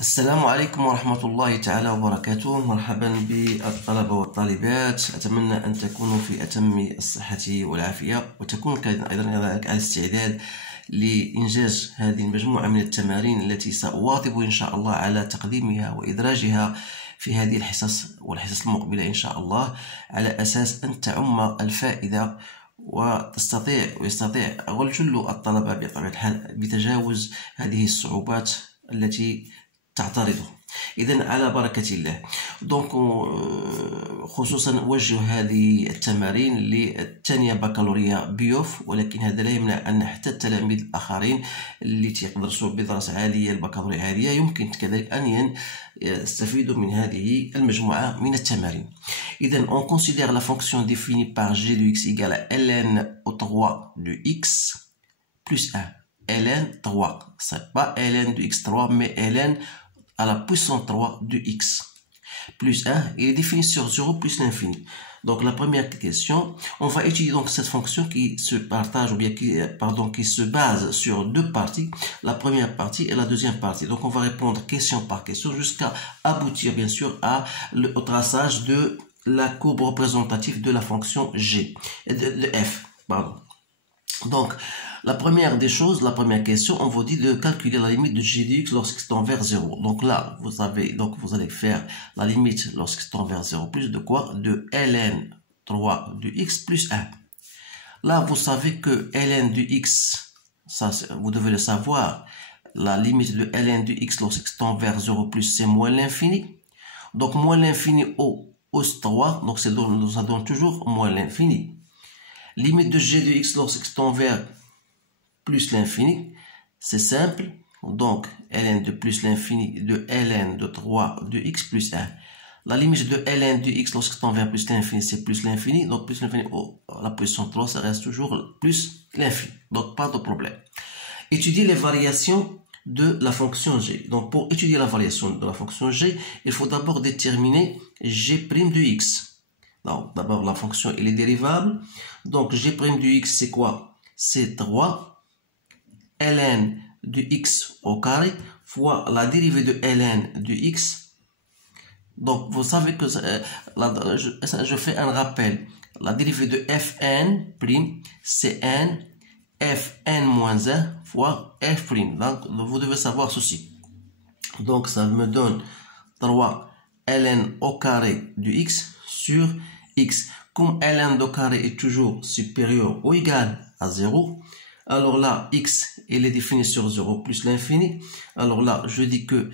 السلام عليكم ورحمة الله تعالى وبركاته. مرحبا بالطلبة والطالبات، أتمنى أن تكونوا في أتم الصحة والعافية، وتكونوا أيضا على استعداد لإنجاز هذه المجموعة من التمارين التي سأواظب إن شاء الله على تقديمها وإدراجها في هذه الحصص والحصص المقبلة إن شاء الله، على أساس أن تعم الفائدة ويستطيع الجل الطلبة بطبيعة الحال بتجاوز هذه الصعوبات التي تعترضه. إذن على بركة الله. دونك خصوصا نوجه هذه التمارين للثانية بكالوريا بيوف، ولكن هذا لا يمنع أن حتى التلاميذ الآخرين اللي تيدرسوا بدراسة عالية البكالوريا عالية يمكن كذلك أن يستفيدوا من هذه المجموعة من التمارين. إذن on considère la fonction définie par g de x égale à ln au 3 de x plus 1. ln 3, c'est pas ln de x3 mais ln à la puissance 3 de x plus 1, il est défini sur 0 plus l'infini. Donc la première question, on va étudier donc cette fonction qui se partage ou bien qui se base sur deux parties, la première partie et la deuxième partie. Donc on va répondre question par question jusqu'à aboutir bien sûr au traçage de la courbe représentative de la fonction g, de f, pardon. Donc, la première des choses, la première question, on vous dit de calculer la limite de g de x lorsqu'il tend vers 0. Donc là, vous allez faire la limite lorsqu'il tend vers 0 plus de quoi? De ln 3 de x plus 1. Là, vous savez que ln de x, ça, vous devez le savoir, la limite de ln de x lorsqu'il tend vers 0 plus, c'est moins l'infini. Donc, moins l'infini au 3, donc ça donne toujours moins l'infini. Limite de g de x lorsqu'il tend vers plus l'infini, c'est simple. Donc, ln de plus l'infini de ln de 3 de x plus 1. La limite de ln de x lorsqu'il tend vers plus l'infini, c'est plus l'infini. Donc, plus l'infini, la puissance 3, ça reste toujours plus l'infini. Donc, pas de problème. Étudier les variations de la fonction g. Donc, pour étudier la variation de la fonction g, il faut d'abord déterminer g' de x. Donc, d'abord, la fonction, elle est dérivable. Donc, g' de x, c'est quoi? C'est 3 ln de x au carré fois la dérivée de ln de x. Donc, vous savez que je fais un rappel. La dérivée de fn', c'est n, fn moins 1 fois f'. Donc, vous devez savoir ceci. Donc, ça me donne 3 ln au carré de x sur x. Comme ln au carré est toujours supérieur ou égal à 0, alors là, x, il est défini sur 0 plus l'infini. Alors là, je dis que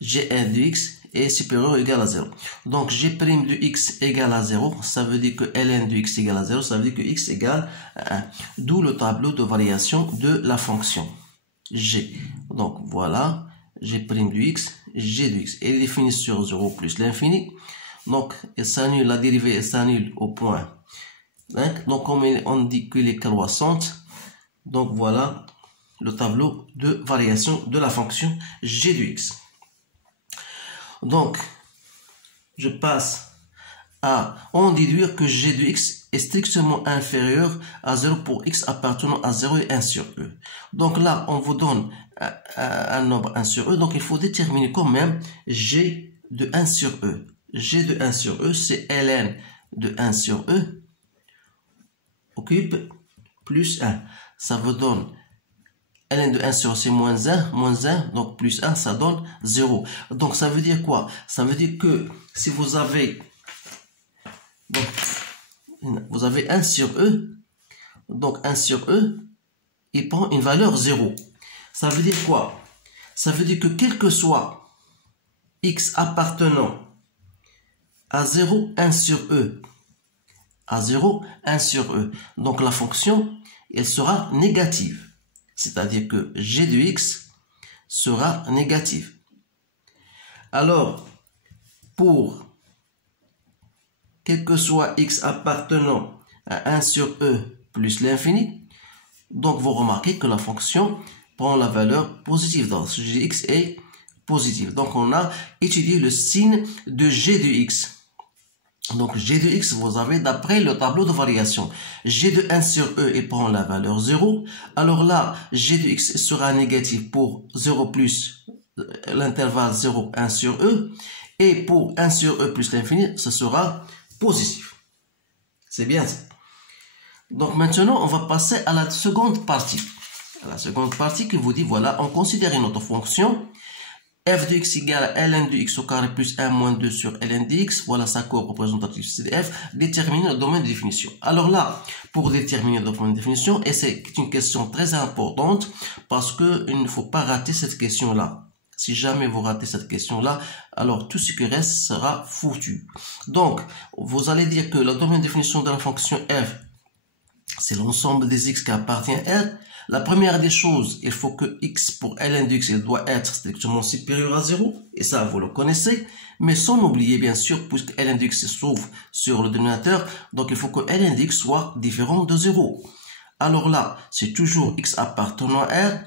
g1 de x est supérieur ou égal à 0. Donc, g' de x égale à 0, ça veut dire que ln de x égale à 0, ça veut dire que x égale à 1. D'où le tableau de variation de la fonction g. Donc, voilà, g' de x, g de x. Elle est définie sur 0 plus l'infini. Donc, la dérivée s'annule au point. Donc, comme on dit qu'il est croissante, donc voilà le tableau de variation de la fonction g de x. Donc, je passe à en déduire que g de x est strictement inférieur à 0 pour x appartenant à 0 et 1 sur e. Donc là, on vous donne un nombre 1 sur e, donc il faut déterminer quand même g de 1 sur e. G de 1 sur e, c'est ln de 1 sur e occupe plus 1. Ça vous donne ln de 1 sur e, c'est moins 1, donc plus 1, ça donne 0. Donc ça veut dire quoi? Ça veut dire que si vous avez, donc, vous avez 1 sur e, donc 1 sur e, il prend une valeur 0. Ça veut dire quoi? Ça veut dire que quel que soit x appartenant à 0, 1 sur e, à 0, 1 sur e. Donc la fonction, elle sera négative. C'est-à-dire que g de x sera négative. Alors, pour quel que soit x appartenant à 1 sur e plus l'infini, donc vous remarquez que la fonction prend la valeur positive. Donc g de x est positive. Donc on a étudié le signe de g de x. Donc, G de X, vous avez d'après le tableau de variation. G de 1 sur E, il prend la valeur 0. Alors là, G de X sera négatif pour 0 plus l'intervalle 0, 1 sur E. Et pour 1 sur E plus l'infini, ce sera positif. C'est bien ça. Donc maintenant, on va passer à la seconde partie. La seconde partie qui vous dit, voilà, on considère une autre fonction f de x égale à ln de x au carré plus 1 moins 2 sur ln de x. Voilà sa courbe représentative CDF. Déterminer le domaine de définition. Alors là, pour déterminer le domaine de définition, et c'est une question très importante parce qu'il ne faut pas rater cette question-là. Si jamais vous ratez cette question-là, alors tout ce qui reste sera foutu. Donc, vous allez dire que le domaine de définition de la fonction f, c'est l'ensemble des x qui appartient à R. La première des choses, il faut que x pour ln de x, il doit être strictement supérieur à 0. Et ça, vous le connaissez. Mais sans oublier, bien sûr, puisque ln de x se trouve sur le dénominateur, donc il faut que ln de x soit différent de 0. Alors là, c'est toujours x appartenant à R,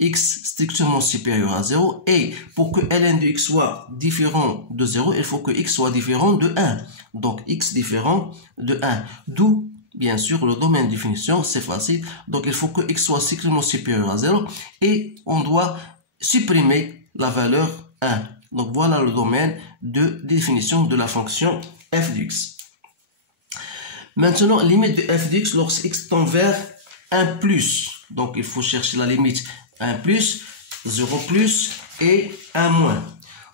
x strictement supérieur à 0. Et pour que ln de x soit différent de 0, il faut que x soit différent de 1. Donc x différent de 1. D'où bien sûr, le domaine de définition, c'est facile. Donc, il faut que x soit strictement supérieur à 0 et on doit supprimer la valeur 1. Donc, voilà le domaine de définition de la fonction f de x. Maintenant, limite de f de x lorsque x tend vers 1 plus. Donc, il faut chercher la limite 1 plus, 0 plus et 1 moins.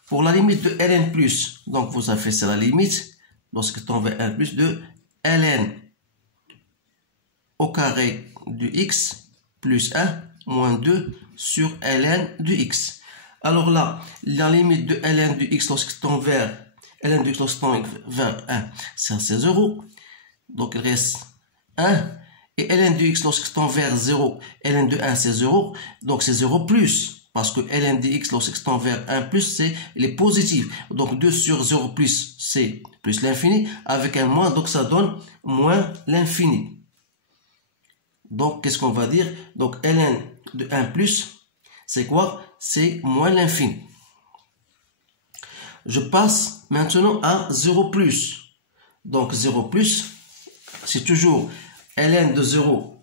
Pour la limite de ln plus, donc vous avez fait c'est la limite lorsque tend vers 1 plus de ln au carré de x plus 1 moins 2 sur ln de x. Alors là, la limite de ln de x lorsque tend vers ln de x lorsque tend vers 1, c'est 0. Donc il reste 1. Et ln de x lorsque tend vers 0, ln de 1 c'est 0. Donc c'est 0 plus. Parce que ln de x lorsque tend vers 1 plus, il est positif. Donc 2 sur 0 plus, c'est plus l'infini. Avec un moins, donc ça donne moins l'infini. Donc, qu'est-ce qu'on va dire? Donc, ln de 1 plus, c'est quoi? C'est moins l'infini. Je passe maintenant à 0 plus. Donc, 0 plus, c'est toujours ln de 0,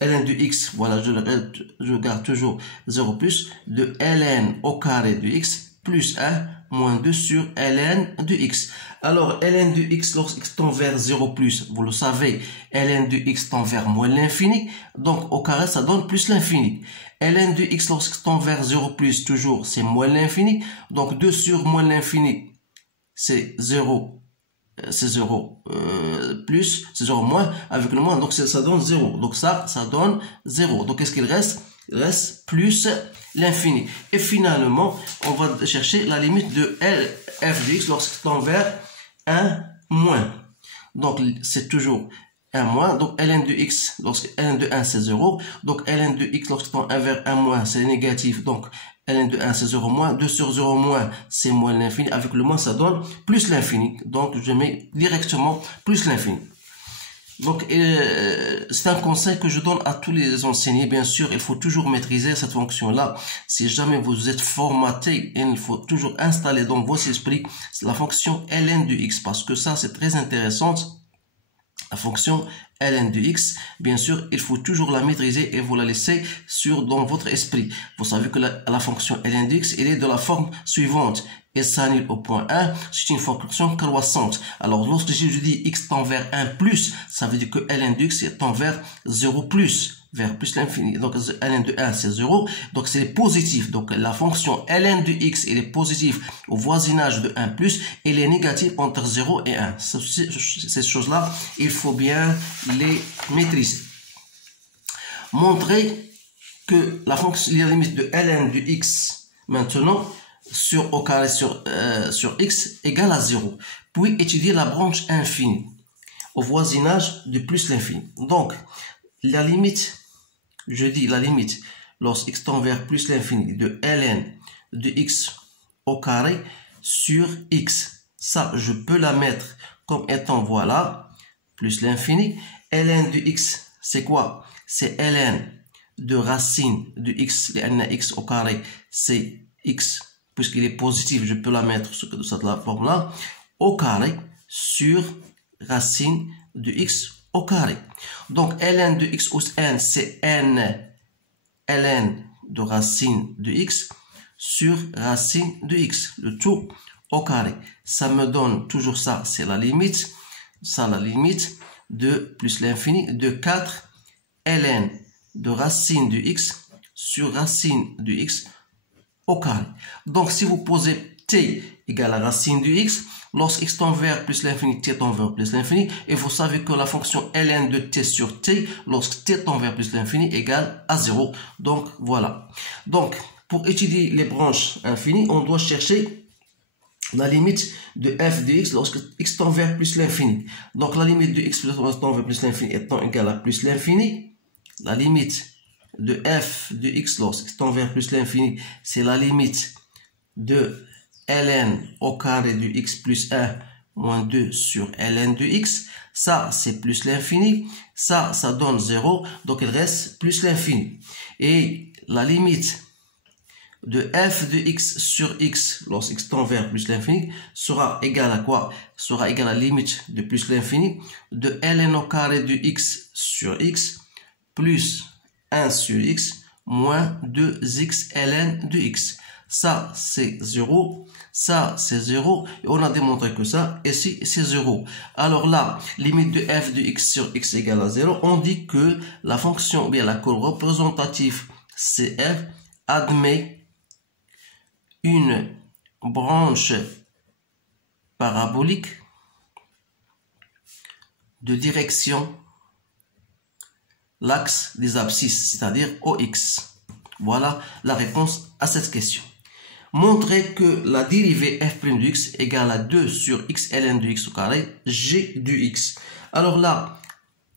ln de x, voilà, je garde toujours 0 plus, de ln au carré de x plus 1 moins 2 sur ln de x. Alors, ln de x lorsque x tend vers 0 plus, vous le savez, ln de x tend vers moins l'infini, donc au carré, ça donne plus l'infini. Ln de x lorsque x tend vers 0 plus, toujours, c'est moins l'infini, donc 2 sur moins l'infini, c'est 0, plus, c'est 0 moins, avec le moins, donc ça donne 0. Donc ça donne 0. Donc qu'est-ce qu'il reste? Il reste plus l'infini. Et finalement, on va chercher la limite de f de x lorsque tend vers 1 moins. Donc c'est toujours 1 moins. Donc ln de x, lorsque ln de 1 c'est 0. Donc ln de x lorsque tend vers 1 moins, c'est négatif. Donc ln de 1 c'est 0 moins. 2 sur 0 moins, c'est moins l'infini. Avec le moins, ça donne plus l'infini. Donc je mets directement plus l'infini. Donc, c'est un conseil que je donne à tous les enseignants. Bien sûr, il faut toujours maîtriser cette fonction-là. Si jamais vous êtes formaté, il faut toujours installer dans votre esprit la fonction ln de x, parce que ça, c'est très intéressant. La fonction ln de x, bien sûr, il faut toujours la maîtriser et vous la laisser dans votre esprit. Vous savez que la fonction ln de x, elle est de la forme suivante. Et s'annule au point 1, c'est une fonction croissante. Alors, lorsque je dis x tend vers 1 plus, ça veut dire que ln de x tend vers 0 plus, vers plus l'infini. Donc, ln de 1, c'est 0. Donc, c'est positif. Donc, la fonction ln de x, elle est positive au voisinage de 1 plus, et elle est négative entre 0 et 1. Ces choses-là, il faut bien les maîtriser. Montrer que la limite de ln de x, maintenant, au carré sur x égale à 0. Puis étudier la branche infinie au voisinage de plus l'infini. Donc, la limite, je dis la limite, lorsque x tend vers plus l'infini de ln de x au carré sur x. Ça, je peux la mettre comme étant, voilà, plus l'infini. Ln de x, c'est quoi? C'est ln de racine de x, ln x au carré, c'est x. Puisqu'il est positif, je peux la mettre sous cette forme-là, au carré sur racine de x au carré. Donc ln de x ou n, c'est n ln de racine de x sur racine de x, le tout au carré. Ça me donne toujours ça, c'est la limite, ça la limite de plus l'infini de 4 ln de racine de x sur racine de x au carré. Donc si vous posez t égale à racine de x, lorsque x tend vers plus l'infini, t tend vers plus l'infini, et vous savez que la fonction ln de t sur t, lorsque t tend vers plus l'infini, égale à 0. Donc voilà. Donc pour étudier les branches infinies, on doit chercher la limite de f de x lorsque x tend vers plus l'infini. Donc la limite de x tend vers plus l'infini étant égale à plus l'infini, la limite de f de x lorsque x tend vers plus l'infini, c'est la limite de ln au carré de x plus 1 moins 2 sur ln de x. Ça, c'est plus l'infini. Ça donne 0. Donc, il reste plus l'infini. Et la limite de f de x sur x, lorsque x tend vers plus l'infini, sera égale à quoi? Sera égale à la limite de plus l'infini de ln au carré de x sur x plus 1 sur x moins 2x ln de x. Ça, c'est 0. Ça, c'est 0. Et on a démontré que ça, ici, c'est 0. Alors là, limite de f de x sur x égale à 0. On dit que la fonction, ou bien la courbe représentative CF admet une branche parabolique de direction l'axe des abscisses, c'est-à-dire OX. Voilà la réponse à cette question. Montrez que la dérivée f' de x égale à 2 sur x ln de x au carré g de x. Alors là,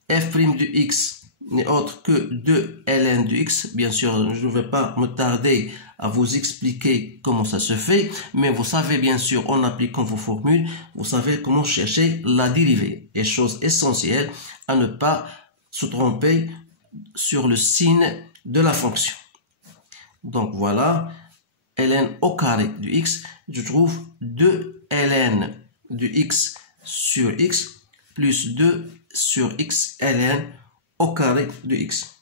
f' de x n'est autre que 2 ln de x. Bien sûr, je ne vais pas me tarder à vous expliquer comment ça se fait, mais vous savez bien sûr, en appliquant vos formules, vous savez comment chercher la dérivée. Et chose essentielle, à ne pas se tromper sur le signe de la fonction. Donc voilà, ln au carré de x, je trouve 2 ln de x sur x plus 2 sur x ln au carré de x.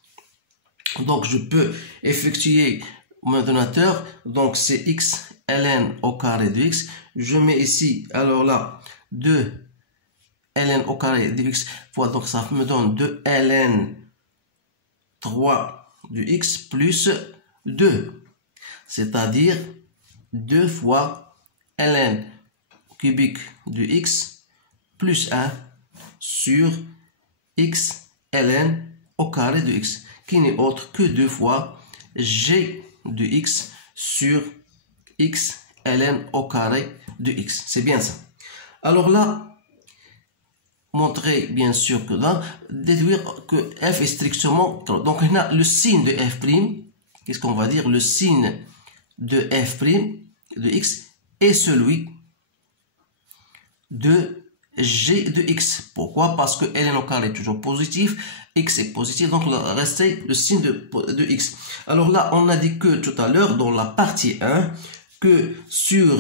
Donc je peux effectuer mon donateur, donc c'est x ln au carré de x. Je mets ici, alors là, 2 ln au carré de x, voilà, donc ça me donne 2 ln 3 de x plus 2, c'est-à-dire 2 fois ln cubique de x plus 1 sur x ln au carré de x, qui n'est autre que 2 fois g de x sur x ln au carré de x. C'est bien ça. Alors là, montrer bien sûr que là, déduire que f est strictement, donc on a le signe de f', qu'est-ce qu'on va dire? Le signe de f' de x est celui de g de x. Pourquoi? Parce que ln au carré est toujours positif, x est positif, donc il va rester le signe de x. Alors là, on a dit que tout à l'heure, dans la partie 1, que sur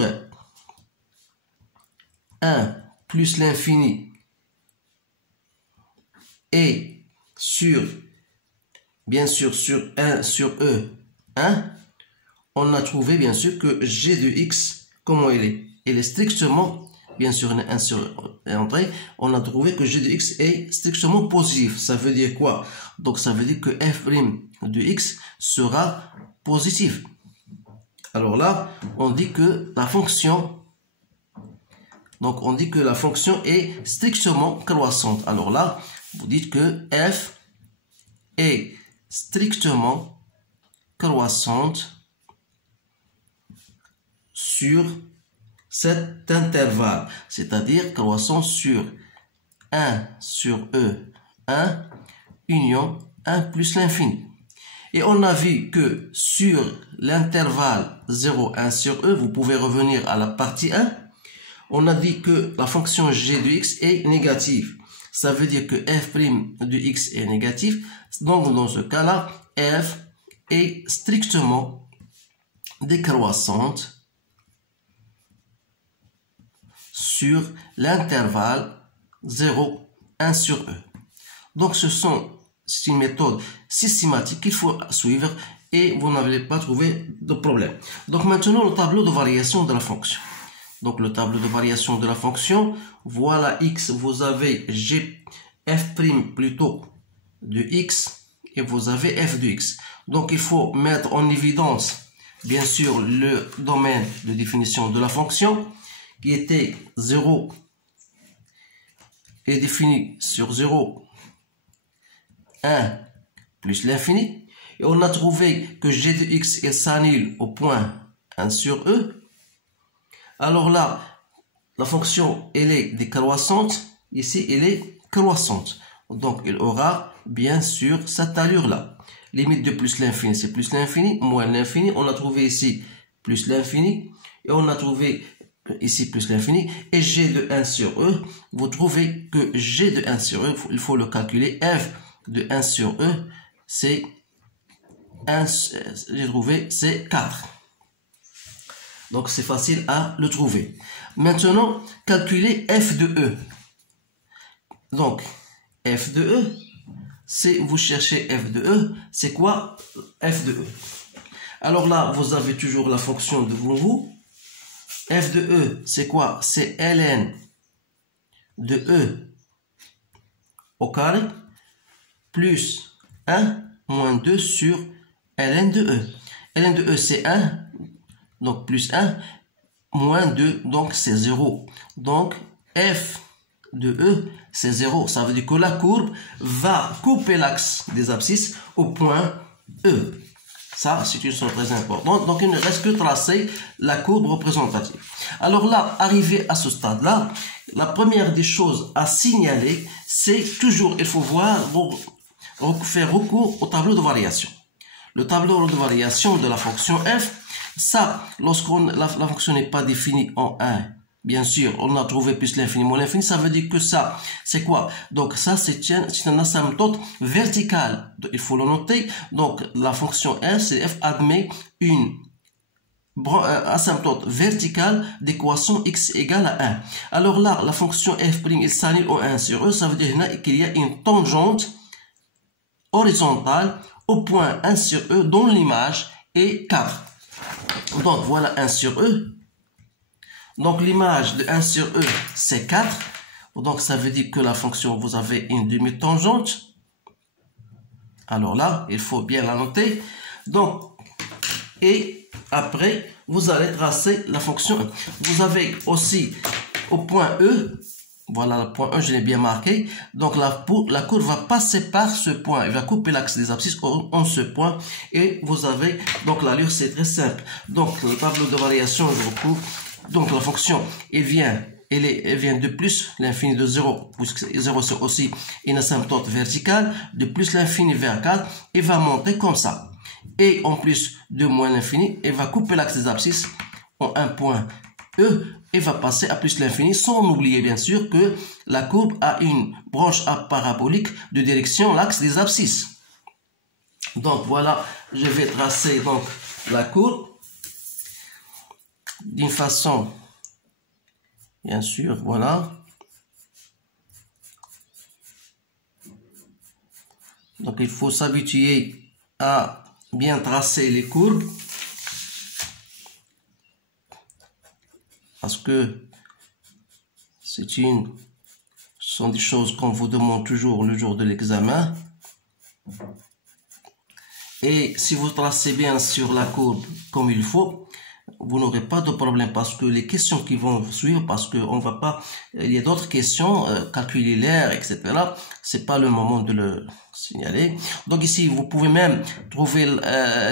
1 plus l'infini et sur, bien sûr, sur 1 sur e, 1, on a trouvé bien sûr que g de x, comment il est? Il est strictement, bien sûr, 1 sur entrée, on a trouvé que g de x est strictement positif. Ça veut dire quoi? Donc ça veut dire que f' de x sera positif. Alors là, on dit que la fonction, donc on dit que la fonction est strictement croissante. Alors là, vous dites que f est strictement croissante sur cet intervalle, c'est-à-dire croissant sur 1 sur e, 1, union 1 plus l'infini. Et on a vu que sur l'intervalle 0, 1 sur e, vous pouvez revenir à la partie 1, on a dit que la fonction g de x est négative. Ça veut dire que f' de x est négatif. Donc dans ce cas-là, f est strictement décroissante sur l'intervalle 0, 1 sur E. Donc c'est une méthode systématique qu'il faut suivre et vous n'allez pas trouver de problème. Donc maintenant le tableau de variation de la fonction. Donc le tableau de variation de la fonction, voilà x, vous avez g f' plutôt de x et vous avez f de x. Donc il faut mettre en évidence bien sûr le domaine de définition de la fonction qui était 0 est défini sur 0, 1 plus l'infini. Et on a trouvé que g de x est s'annule au point 1 sur E. Alors là, la fonction, elle est décroissante. Ici, elle est croissante. Donc, il aura bien sûr cette allure-là. Limite de plus l'infini, c'est plus l'infini, moins l'infini. On a trouvé ici plus l'infini. Et on a trouvé ici plus l'infini. Et g de 1 sur E, vous trouvez que g de 1 sur E, il faut le calculer. F de 1 sur E, c'est 1, j'ai trouvé, c'est 4. Donc, c'est facile à le trouver. Maintenant, calculer f de E. Donc, f de E, c'est vous cherchez f de E, c'est quoi f de E? Alors là, vous avez toujours la fonction devant vous. F de E, c'est quoi? C'est ln de E au carré plus 1 moins 2 sur ln de E. ln de E, c'est 1. Donc, plus 1, moins 2, donc c'est 0. Donc, f de E, c'est 0. Ça veut dire que la courbe va couper l'axe des abscisses au point E. Ça, c'est une chose très importante. Donc, il ne reste que tracer la courbe représentative. Alors là, arrivé à ce stade-là, la première des choses à signaler, c'est toujours, il faut voir, faire recours au tableau de variation. Le tableau de variation de la fonction f, ça, lorsque la fonction n'est pas définie en 1, bien sûr, on a trouvé plus l'infini moins l'infini, ça veut dire que ça, c'est quoi? Donc ça, c'est un asymptote vertical. Il faut le noter. Donc la fonction f, c'est f admet une asymptote verticale d'équation x égale à 1. Alors là, la fonction f' il s'annule au 1 sur E, ça veut dire qu'il y a une tangente horizontale au point 1 sur E dont l'image est 4. Donc voilà 1 sur E. Donc l'image de 1 sur E, c'est 4. Donc ça veut dire que la fonction, vous avez une demi-tangente. Alors là, il faut bien la noter. Donc, et après, vous allez tracer la fonction E. Vous avez aussi au point E, voilà le point E, je l'ai bien marqué. Donc la courbe va passer par ce point. Elle va couper l'axe des abscisses en ce point. Et vous avez, donc l'allure, c'est très simple. Donc le tableau de variation, je retrouve. Donc la fonction, elle vient de plus l'infini de 0, puisque 0 c'est aussi une asymptote verticale, de plus l'infini vers 4, et va monter comme ça. Et en plus de moins l'infini, elle va couper l'axe des abscisses en un point E, et va passer à plus l'infini, sans oublier bien sûr que la courbe a une branche parabolique de direction l'axe des abscisses. Donc voilà, je vais tracer donc la courbe d'une façon, bien sûr, voilà. Donc il faut s'habituer à bien tracer les courbes, parce que ce sont des choses qu'on vous demande toujours le jour de l'examen. Et si vous tracez bien sur la courbe comme il faut, vous n'aurez pas de problème, parce que les questions qui vont suivre, parce que on va pas, il y a d'autres questions, calculer l'air, etc. C'est pas le moment de le signaler. Donc ici, vous pouvez même trouver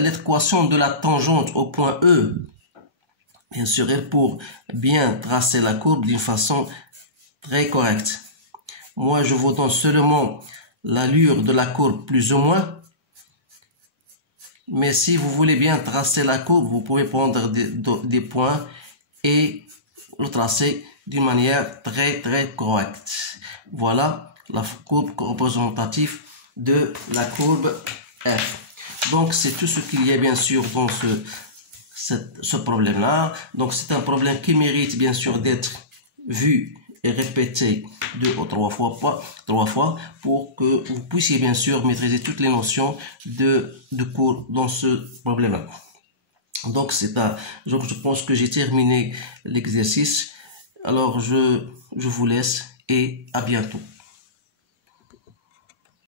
l'équation de la tangente au point E, bien sûr, pour bien tracer la courbe d'une façon très correcte. Moi, je vous donne seulement l'allure de la courbe plus ou moins. Mais si vous voulez bien tracer la courbe, vous pouvez prendre des points et le tracer d'une manière très correcte. Voilà la courbe représentative de la courbe F. Donc c'est tout ce qu'il y a bien sûr dans ce problème-là. Donc c'est un problème qui mérite bien sûr d'être vu et répété 2 ou 3 fois pour que vous puissiez bien sûr maîtriser toutes les notions de cours dans ce problème-là. Donc donc je pense que j'ai terminé l'exercice. Alors je vous laisse et à bientôt.